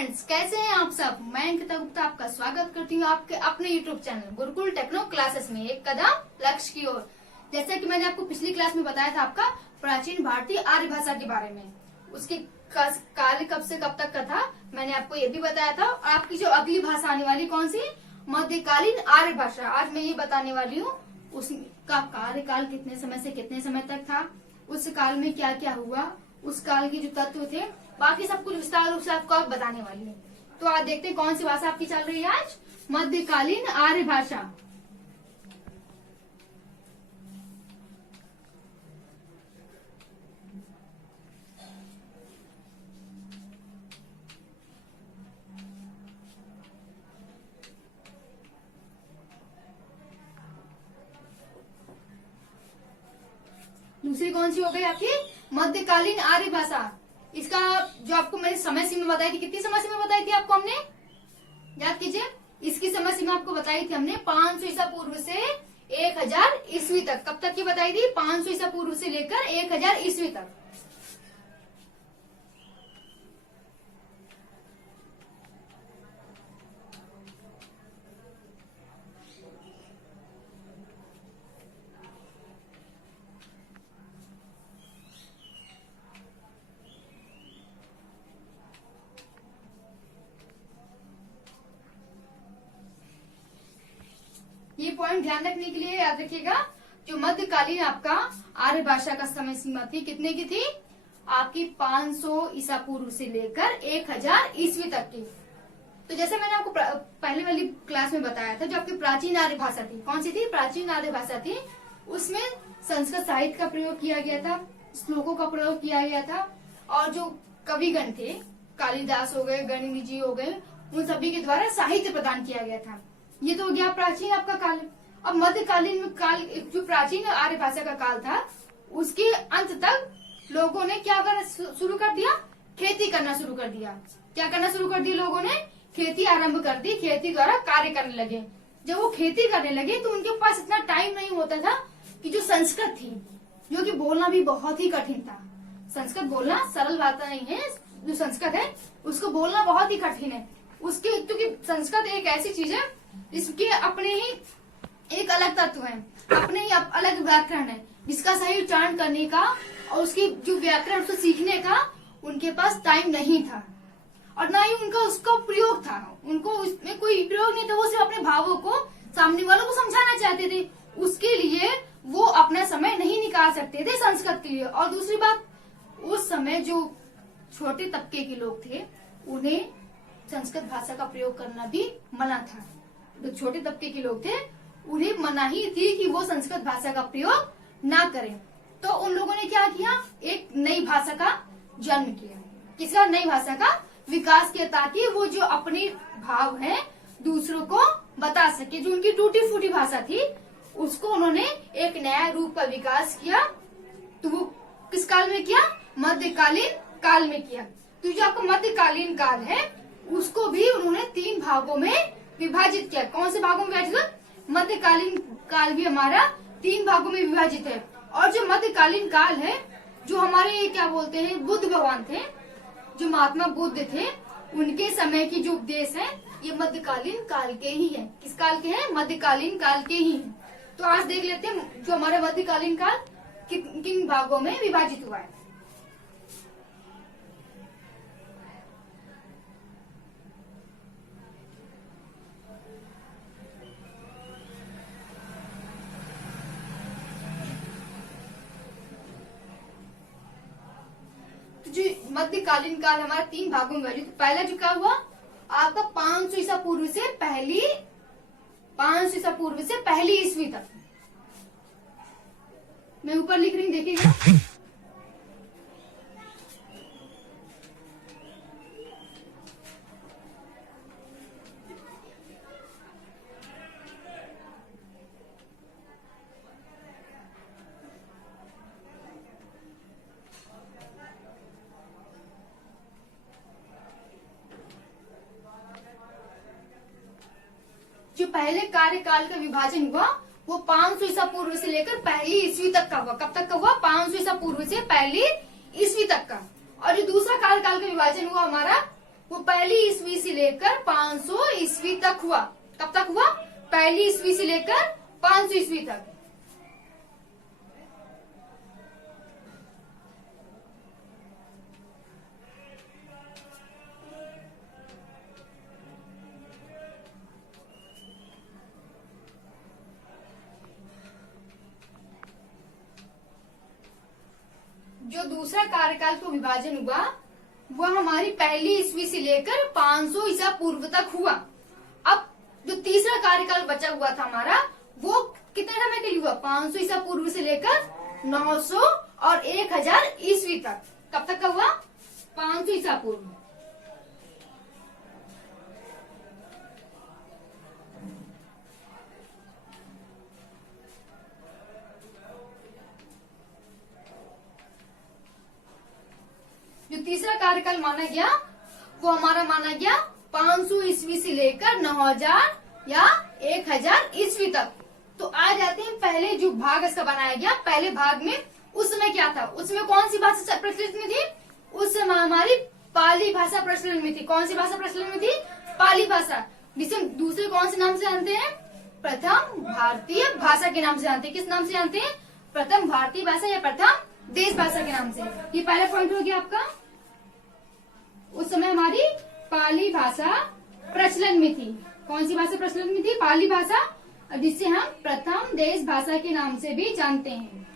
Friends, कैसे हैं आप सब। मैं अंकिता गुप्ता आपका स्वागत करती हूँ आपके अपने YouTube channel Gurukul techno classes में एक कदम लक्ष्य की ओर। जैसा कि मैंने आपको पिछली क्लास में बताया था आपका प्राचीन भारतीय आर्य भाषा के बारे में, उसके काल कब से कब तक का था मैंने आपको ये भी बताया था। और आपकी जो अगली भाषा आने वाली कौन सी, मध्यकालीन आर्य भाषा, आज मैं ये बताने वाली हूँ। उसका कार्यकाल कितने समय से कितने समय तक था, उस काल में क्या क्या हुआ, उस काल के जो तत्व थे, बाकी सब कुछ विस्तार रूप से आपको आप बताने वाली है। तो आज देखते हैं कौन सी भाषा आपकी चल रही है आज, मध्यकालीन आर्य भाषा। दूसरी कौन सी हो गई आपकी, मध्यकालीन आर्य भाषा। इसका जो आपको मैंने समय सीमा बताई थी, कितनी समय सीमा बताई थी आपको हमने, याद कीजिए। इसकी समय सीमा आपको बताई थी हमने 500 ईसा पूर्व से 1000 ईस्वी तक। कब तक की बताई थी, 500 ईसा पूर्व से लेकर 1000 ईस्वी तक। ये पॉइंट ध्यान रखने के लिए याद रखिएगा, जो मध्यकालीन आपका आर्य भाषा का समय सीमा थी कितने की थी आपकी, 500 ईसा पूर्व से लेकर 1000 ईस्वी तक की। तो जैसे मैंने आपको पहले वाली क्लास में बताया था, जो आपकी प्राचीन आर्य भाषा थी, कौन सी थी, प्राचीन आर्य भाषा थी, उसमें संस्कृत साहित्य का प्रयोग किया गया था, श्लोकों का प्रयोग किया गया था, और जो कविगण थे, कालिदास हो गए, गणित जी हो गए, उन सभी के द्वारा साहित्य प्रदान किया गया था। ये तो हो गया प्राचीन आपका काल। अब मध्यकालीन काल, जो प्राचीन आर्य भाषा का काल था, उसके अंत तक लोगों ने क्या करना शुरू कर दिया, खेती करना शुरू कर दिया। क्या करना शुरू कर दिया, लोगों ने खेती आरंभ कर दी, खेती द्वारा कार्य करने लगे। जब वो खेती करने लगे तो उनके पास इतना टाइम नहीं होता था कि जो संस्कृत थी, जो कि बोलना भी बहुत ही कठिन था। संस्कृत बोलना सरल बात नहीं है, जो संस्कृत है उसको बोलना बहुत ही कठिन है। उसके क्योंकि संस्कृत एक ऐसी चीज है इसके अपने ही एक अलग तत्व है, अपने ही अलग व्याकरण है, जिसका सही उच्चारण करने का और उसकी जो व्याकरण उसको सीखने का उनके पास टाइम नहीं था, और ना ही उनका उसका प्रयोग था। उनको उसमें कोई प्रयोग नहीं था, वो सिर्फ अपने भावों को सामने वालों को समझाना चाहते थे। उसके लिए वो अपना समय नहीं निकाल सकते थे संस्कृत के लिए। और दूसरी बात, उस समय जो छोटे तबके के लोग थे उन्हें संस्कृत भाषा का प्रयोग करना भी मना था। जो छोटे तबके के लोग थे उन्हें मनाही थी कि वो संस्कृत भाषा का प्रयोग ना करें। तो उन लोगों ने क्या किया, एक नई भाषा का जन्म किया। किसका, नई भाषा का विकास किया, ताकि वो जो अपने भाव है दूसरों को बता सके। जो उनकी टूटी फूटी भाषा थी उसको उन्होंने एक नया रूप का विकास किया। तो वो किस काल में किया, मध्यकालीन काल में किया। तो जो आपका मध्यकालीन काल है उसको भी उन्होंने 3 भागों में विभाजित किया। कौन से भागों में विभाजित, मध्यकालीन काल भी हमारा 3 भागों में विभाजित है। और जो मध्यकालीन काल है, जो हमारे क्या बोलते हैं बुद्ध भगवान थे, जो महात्मा बुद्ध थे, उनके समय की जो उपदेश है ये मध्यकालीन काल के ही है। किस काल के हैं, मध्यकालीन काल के ही हैं। तो आज देख लेते हैं जो हमारा मध्यकालीन काल किन भागों में विभाजित हुआ है। जो मध्यकालीन काल हमारा 3 भागों में विभाजित। पहला जो क्या हुआ आपका 500 ईसा पूर्व से पहली ईस्वी तक। मैं ऊपर लिख रही हूँ, देखिएगा। जो पहले कार्यकाल का विभाजन हुआ वो 500 ईसा पूर्व से लेकर पहली ईस्वी तक का हुआ। कब तक का हुआ, 500 ईसा पूर्व से पहली ईस्वी तक का। और जो दूसरा काल का विभाजन हुआ हमारा वो पहली ईस्वी से लेकर 500 ईस्वी तक हुआ। कब तक हुआ? पहली ईस्वी से लेकर 500 ईस्वी तक। जो दूसरा कार्यकाल का विभाजन हुआ वो हमारी पहली ईस्वी से लेकर 500 ईसा पूर्व तक हुआ। अब जो तीसरा कार्यकाल बचा हुआ था हमारा वो कितने समय के लिए हुआ? 500 ईसा पूर्व से लेकर 900 और 1000 ईस्वी तक। कब तक का हुआ? 500 ईसा पूर्व। जो तीसरा कार्यकाल माना गया वो हमारा माना गया 500 ईस्वी से लेकर 9000 या 1000 ईस्वी तक। तो आ जाते हैं पहले जो भाग इसका बनाया गया। पहले भाग में उस समय क्या था? उसमें कौन सी भाषा प्रचलित में थी? उस समय हमारी पाली भाषा प्रचलन में थी। कौन सी भाषा प्रचलन में थी? पाली भाषा, जिसे दूसरे कौन से नाम से जानते हैं? प्रथम भारतीय भाषा के नाम से जानते हैं। किस नाम से जानते हैं? प्रथम भारतीय भाषा या प्रथम देश भाषा के नाम से। ये पहला पॉइंट हो गया आपका। उस समय हमारी पाली भाषा प्रचलन में थी। कौन सी भाषा प्रचलन में थी? पाली भाषा, जिसे हम प्रथम देश भाषा के नाम से भी जानते हैं।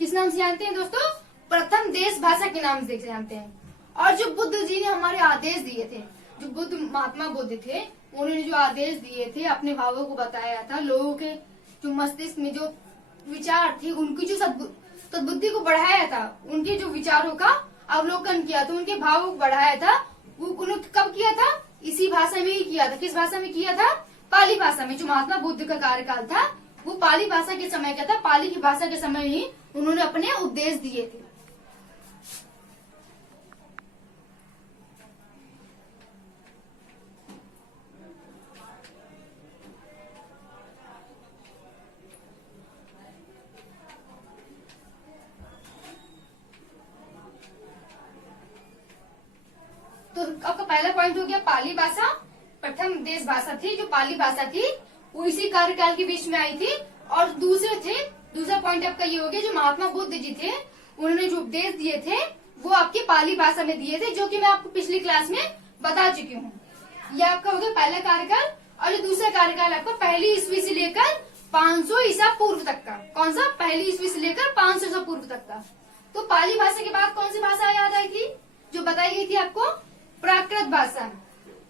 किस नाम से जानते हैं दोस्तों? प्रथम देश भाषा के नाम से जानते हैं। और जो बुद्ध जी ने हमारे आदेश दिए थे, जो बुद्ध महात्मा बुद्ध थे, उन्होंने जो आदेश दिए थे, अपने भावों को बताया था, लोगों के जो मस्तिष्क में जो विचार थे उनकी जो सद्बुद्धि को बढ़ाया था, उनके जो विचारों का अवलोकन किया था, उनके भावों को बढ़ाया था। वो उन्होंने कब किया था? इसी भाषा में ही किया था। किस भाषा में किया था? पाली भाषा में। जो महात्मा बुद्ध का कार्यकाल था वो पाली भाषा के समय का था। पाली की भाषा के समय ही उन्होंने अपने उपदेश दिए थे। तो आपका पहला पॉइंट हो गया पाली भाषा प्रथम देश भाषा थी। जो पाली भाषा थी वो इसी कार्यकाल के बीच में आई थी। और दूसरा पॉइंट आपका ये हो गया, जो महात्मा बुद्ध जी थे उन्होंने जो उपदेश दिए थे वो आपके पाली भाषा में दिए थे, जो कि मैं आपको पिछली क्लास में बता चुकी हूँ। ये आपका हो गया पहला कार्यकाल। और जो दूसरा कार्यकाल आपका पहली ईस्वी से लेकर 500 ईसा पूर्व तक का। कौन सा? पहली ईस्वी से लेकर 500 ईसा पूर्व तक का। तो पाली भाषा के बाद कौन सी भाषा याद आई थी जो बताई गई थी आपको? प्राकृत भाषा।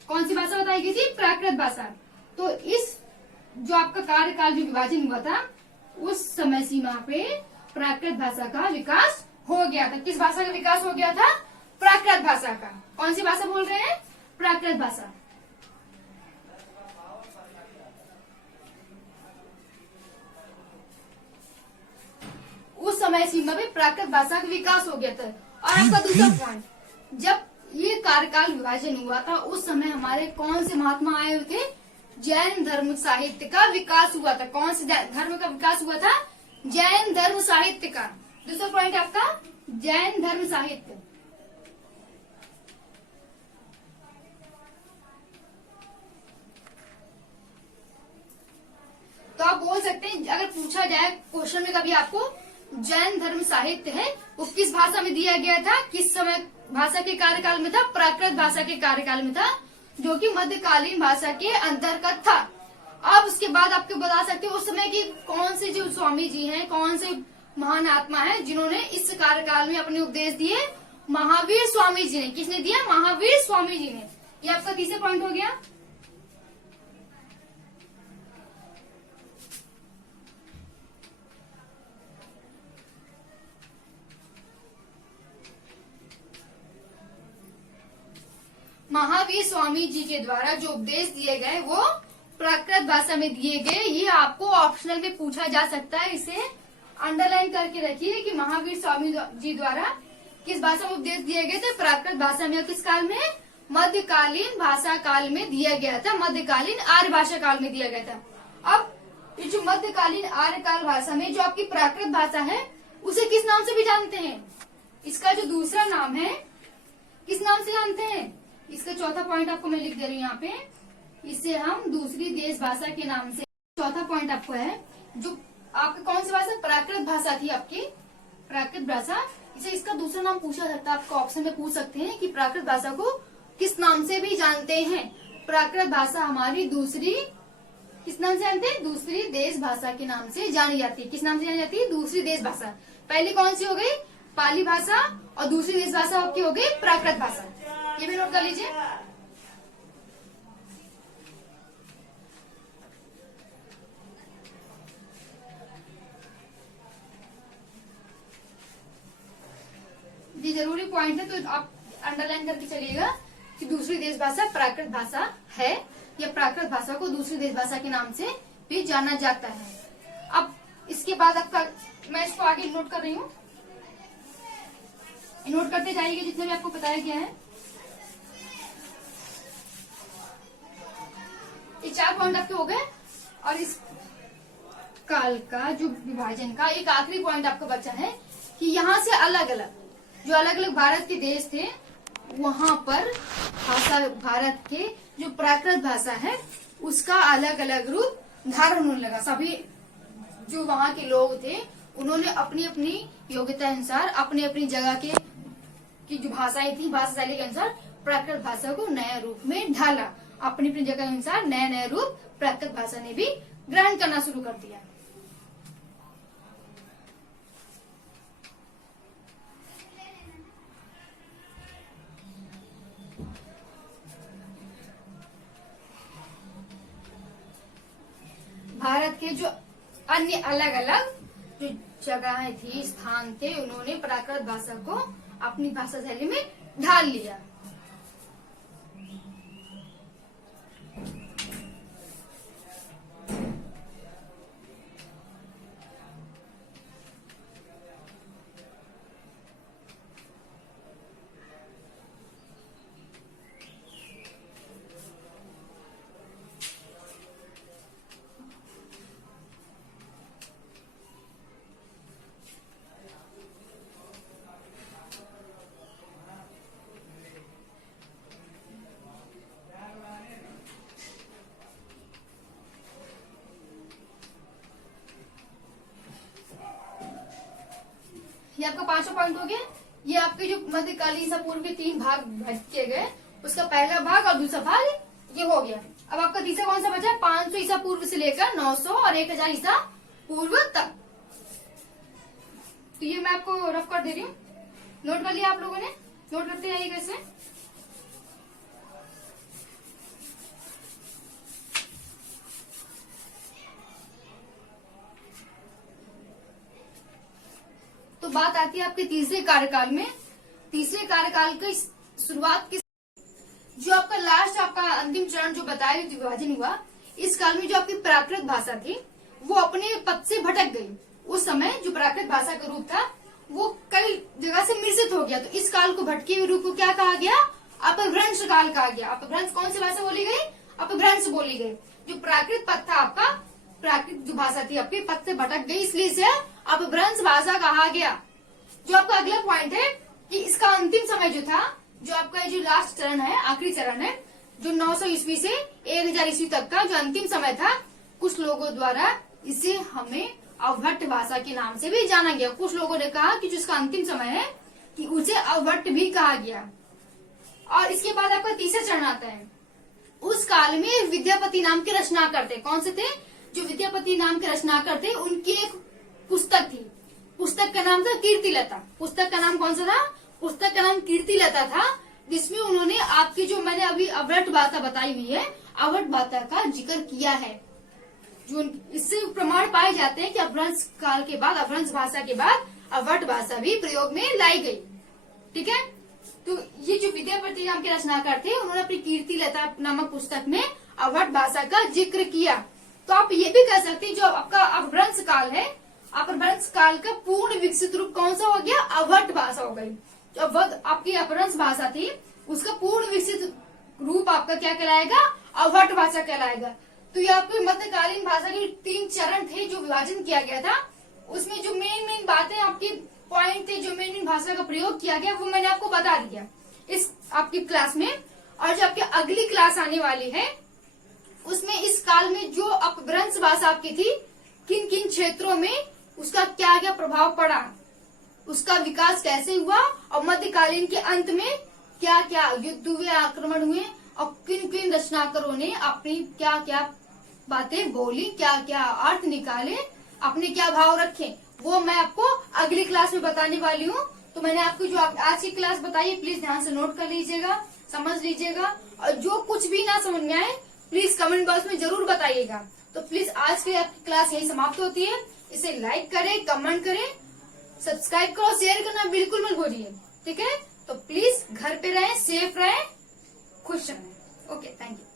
कौन सी भाषा बताई गई थी? प्राकृत भाषा। तो इस जो आपका कार्यकाल जो विभाजन हुआ था उस समय सीमा पे प्राकृत भाषा का विकास हो गया था। किस भाषा का विकास हो गया था? प्राकृत भाषा का। कौन सी भाषा बोल रहे हैं? प्राकृत भाषा। उस समय सीमा पे प्राकृत भाषा का विकास हो गया था। और आपका दूसरा पॉइंट, जब ये कार्यकाल विभाजन हुआ था उस समय हमारे कौन से महात्मा आए हुए थे? जैन धर्म साहित्य का विकास हुआ था। कौन से धर्म का विकास हुआ था? जैन धर्म साहित्य का। दूसरा पॉइंट आपका जैन धर्म साहित्य। तो आप बोल सकते हैं, अगर पूछा जाए क्वेश्चन में कभी आपको, जैन धर्म साहित्य है वो किस भाषा में दिया गया था? किस समय भाषा के कार्यकाल में था? प्राकृत भाषा के कार्यकाल में था, जो कि मध्यकालीन भाषा के अंतर्गत था। अब उसके बाद आपको बता सकते हो उस समय की कौन से जो स्वामी जी हैं, कौन से महान आत्मा हैं जिन्होंने इस कार्यकाल में अपने उपदेश दिए? महावीर स्वामी जी ने। किसने दिया? महावीर स्वामी जी ने। ये आपका तीसरा पॉइंट हो गया। महावीर स्वामी जी के द्वारा जो उपदेश दिए गए वो प्राकृत भाषा में दिए गए। ये आपको ऑप्शनल में पूछा जा सकता है, इसे अंडरलाइन करके रखिए कि महावीर स्वामी जी द्वारा किस भाषा में उपदेश दिए गए थे? प्राकृत भाषा में। किस काल में? मध्यकालीन भाषा काल में दिया गया था। मध्यकालीन आर्य भाषा काल में दिया गया था। अब ये जो मध्यकालीन आर्यकाल भाषा में जो आपकी प्राकृत भाषा है उसे किस नाम से भी जानते हैं? इसका जो दूसरा नाम है किस नाम से जानते हैं? इसका चौथा पॉइंट आपको मैं लिख दे रही हूँ यहाँ पे, इसे हम दूसरी देश भाषा के नाम से। चौथा पॉइंट आपको है जो आपकी कौन सी भाषा प्राकृत भाषा थी आपकी, प्राकृत भाषा, इसे इसका दूसरा नाम पूछा सकता है, आपको ऑप्शन में पूछ सकते हैं कि प्राकृत भाषा को किस नाम से भी जानते हैं। प्राकृत भाषा हमारी दूसरी किस नाम से जानते हैं? दूसरी देश भाषा के नाम से जानी जाती है। किस नाम से जानी जाती है? दूसरी देश भाषा। पहली कौन सी हो गई? पाली भाषा, और दूसरी देश भाषा आपकी हो गई प्राकृत भाषा। ये भी नोट कर लीजिए। ये जरूरी पॉइंट है तो आप अंडरलाइन करके चलिएगा कि दूसरी देश भाषा प्राकृत भाषा है, या प्राकृत भाषा को दूसरी देश भाषा के नाम से भी जाना जाता है। अब इसके बाद आपका, मैं इसको आगे नोट कर रही हूँ, नोट करते जाइएगा जितने भी आपको बताया गया है। ये 4 पॉइंट आपके हो गए, और इस काल का जो विभाजन का एक आखिरी पॉइंट आपको बचा है कि यहाँ से अलग अलग जो अलग अलग भारत के देश थे वहां पर भाषा, भारत के जो प्राकृत भाषा है उसका अलग अलग रूप धारण होने लगा। सभी जो वहां के लोग थे उन्होंने अपनी अपनी योग्यता अनुसार अपनी अपनी जगह के की जो भाषाएं थी, भाषा शैली के अनुसार प्राकृत भाषा को नया रूप में ढाला। अपनी अपनी जगह के अनुसार नया नया रूप प्राकृत भाषा ने भी ग्रहण करना शुरू कर दिया। भारत के जो अन्य अलग अलग जो जगहें थी, स्थान थे, उन्होंने प्राकृत भाषा को अपनी भाषा शैली में ढाल लिया। ये आपका 5वां पॉइंट हो गया। ये आपके जो मध्यकालीन ईसा पूर्व के 3 भाग भाग किए गए, उसका पहला भाग और दूसरा भाग ये हो गया। अब आपका तीसरा कौन सा बचा? 500 ईसा पूर्व से लेकर 900 और 1000 ईसा पूर्व तक। तो ये मैं आपको रफ कर दे रही हूँ, नोट कर लिया आप लोगों ने, नोट करते जाइएगा इसे। तो बात आती है आपके तीसरे कार्यकाल में। तीसरे कार्यकाल की शुरुआत की जो आपका लास्ट आपका अंतिम चरण जो बताया विभाजन हुआ, इस काल में जो आपकी प्राकृत भाषा थी वो अपने पद से भटक गई। उस समय जो प्राकृत भाषा का रूप था वो कई जगह से मिश्रित हो गया। तो इस काल को भटके हुए रूप को क्या कहा गया? अपभ्रंश काल कहा गया। अपभ्रंश कौन सी भाषा बोली गई? अपभ्रंश बोली गई। जो प्राकृत पद था आपका, प्राकृत जो भाषा थी आपकी पद से भटक गई, इसलिए इसे अपभ्रंश भाषा कहा गया। जो आपका अगला पॉइंट है कि इसका अंतिम समय जो था, जो आपका जो लास्ट चरण है, आखिरी चरण है, जो 900 ईस्वी से 1000 ईस्वी तक का जो अंतिम समय था, कुछ लोगों द्वारा इसे हमें अवभट्ट भाषा के नाम से भी जाना गया। कुछ लोगों ने कहा कि जो इसका अंतिम समय है कि उसे अवभट्ट भी कहा गया। और इसके बाद आपका तीसरा चरण आता है। उस काल में विद्यापति नाम के रचनाकार थे। कौन से थे? जो विद्यापति नाम के रचनाकार थे, उनकी एक पुस्तक थी। पुस्तक का नाम था कीर्तिलता। पुस्तक का नाम कौन सा था? पुस्तक का नाम कीर्तिलता था, जिसमें उन्होंने आपकी जो मैंने अभी अवभट्ट भाषा बताई हुई है, अवभट्ट भाषा का जिक्र किया है। जो इससे प्रमाण पाए जाते हैं कि अपभ्रंश काल के बाद, अपभ्रंश भाषा के बाद अवभट्ट भाषा भी प्रयोग में लाई गई। ठीक है, तो ये जो विद्यापति नाम के रचनाकार थे, उन्होंने अपनी कीर्तिलता नामक पुस्तक में अवभट्ट भाषा का जिक्र किया। तो आप ये भी कह सकते हैं जो आपका अपभ्रंश काल है, अपभ्रंश काल का पूर्ण विकसित रूप कौन सा हो गया? अवभट्ट भाषा हो गई। जो आपकी अपभ्रंश भाषा थी उसका पूर्ण विकसित रूप आपका क्या कहलाएगा? अवभट्ट भाषा कहलाएगा। तो ये आपके मध्यकालीन भाषा के 3 चरण थे जो विभाजन किया गया था। उसमें जो मेन बातें आपकी पॉइंट थे, जो मेन भाषा का प्रयोग किया गया, वो मैंने आपको बता दिया इस आपकी क्लास में। और जो आपकी अगली क्लास आने वाली है उसमें इस काल में जो अपभ्रंश भाषा आपकी थी, किन किन क्षेत्रों में उसका क्या क्या प्रभाव पड़ा, उसका विकास कैसे हुआ, और मध्यकालीन के अंत में क्या क्या युद्ध हुए, आक्रमण हुए, और किन किन रचनाकारों ने अपनी क्या क्या बातें बोली, क्या क्या अर्थ निकाले, अपने क्या भाव रखे, वो मैं आपको अगली क्लास में बताने वाली हूँ। तो मैंने आपको जो आज की क्लास बताई है प्लीज ध्यान से नोट कर लीजिएगा, समझ लीजिएगा, और जो कुछ भी ना समझ में आए प्लीज कमेंट बॉक्स में जरूर बताइएगा। तो प्लीज आज की आपकी क्लास यही समाप्त होती है। इसे लाइक करें, कमेंट करें, सब्सक्राइब करो, शेयर करना बिल्कुल मत भूलिए, ठीक है। तो प्लीज घर पे रहें, सेफ रहें, खुश रहें। Okay, thank you.